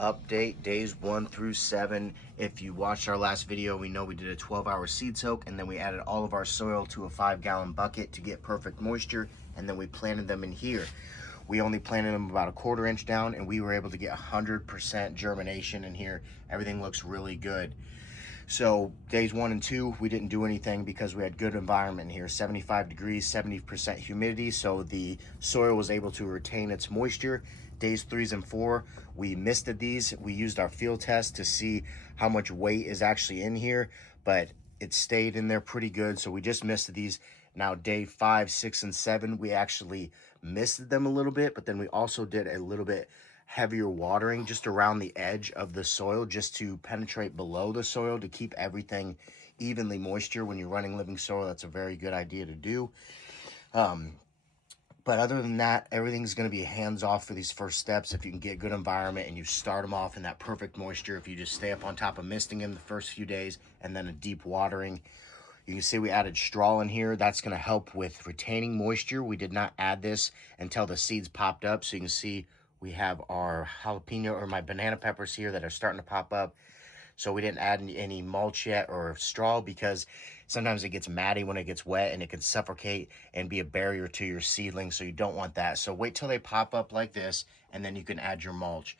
update, days 1 through 7. If you watched our last video, we know we did a 12-hour seed soak, and then we added all of our soil to a 5-gallon bucket to get perfect moisture, and then we planted them in here. We only planted them about a 1/4 inch down, and we were able to get 100% germination in here. Everything looks really good. So days 1 and 2, we didn't do anything because we had good environment here, 75 degrees, 70% humidity, so the soil was able to retain its moisture. Days 3 and 4, we misted these. We used our field test to see how much weight is actually in here, but it stayed in there pretty good, so we just misted these. Now day 5, 6, and 7, we actually misted them a little bit, but then we also did a little bit heavier watering just around the edge of the soil, just to penetrate below the soil to keep everything evenly moisture. When you're running living soil, that's a very good idea to do. But other than that, everything's going to be hands off for these first steps. If you can get good environment and you start them off in that perfect moisture, if you just stay up on top of misting in the first few days and then a deep watering. You can see we added straw in here. That's going to help with retaining moisture. We did not add this until the seeds popped up. So you can see we have our jalapeno, or my banana peppers here, that are starting to pop up. So we didn't add any mulch yet or straw, because sometimes it gets matty when it gets wet and it can suffocate and be a barrier to your seedlings. So you don't want that. So wait till they pop up like this, and then you can add your mulch.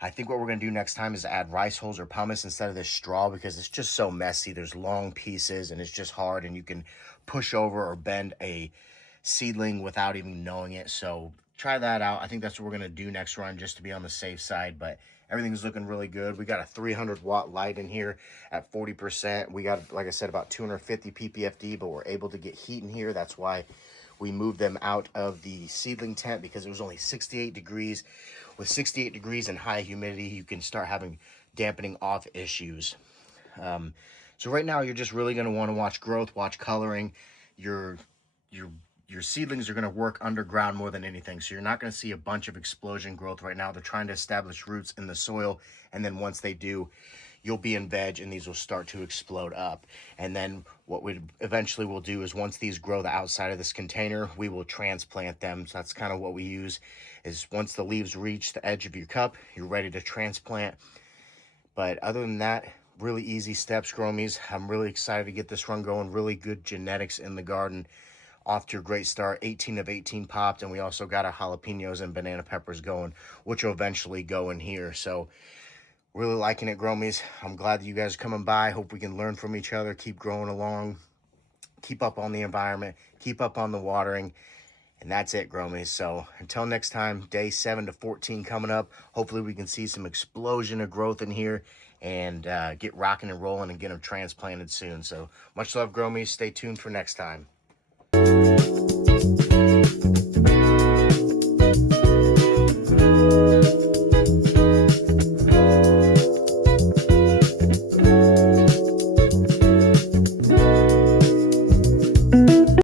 I think what we're going to do next time is add rice hulls or pumice instead of this straw, because it's just so messy. There's long pieces and it's just hard, and you can push over or bend a seedling without even knowing it. So try that out. I think that's what we're going to do next run, just to be on the safe side. But everything's looking really good. We got a 300-watt light in here at 40%. We got, like I said, about 250 ppfd, but we're able to get heat in here. That's why we moved them out of the seedling tent, because it was only 68 degrees. With 68 degrees and high humidity, you can start having dampening off issues. So right now, you're just really going to want to watch growth, watch coloring. Your seedlings are going to work underground more than anything. So you're not going to see a bunch of explosion growth right now. They're trying to establish roots in the soil. And then once they do, you'll be in veg and these will start to explode up. And then what we eventually will do is, once these grow the outside of this container, we will transplant them. So that's kind of what we use, is once the leaves reach the edge of your cup, you're ready to transplant. But other than that, really easy steps, Gromies. I'm really excited to get this run going. Really good genetics in the garden. Off to a great start. 18 of 18 popped, and we also got our jalapenos and banana peppers going, which will eventually go in here. So really liking it, Gromies. I'm glad that you guys are coming by. Hope we can learn from each other, keep growing along, keep up on the environment, keep up on the watering. And that's it, Gromies. So until next time, day 7 to 14 coming up. Hopefully we can see some explosion of growth in here and get rocking and rolling and get them transplanted soon. So much love, Gromies. Stay tuned for next time.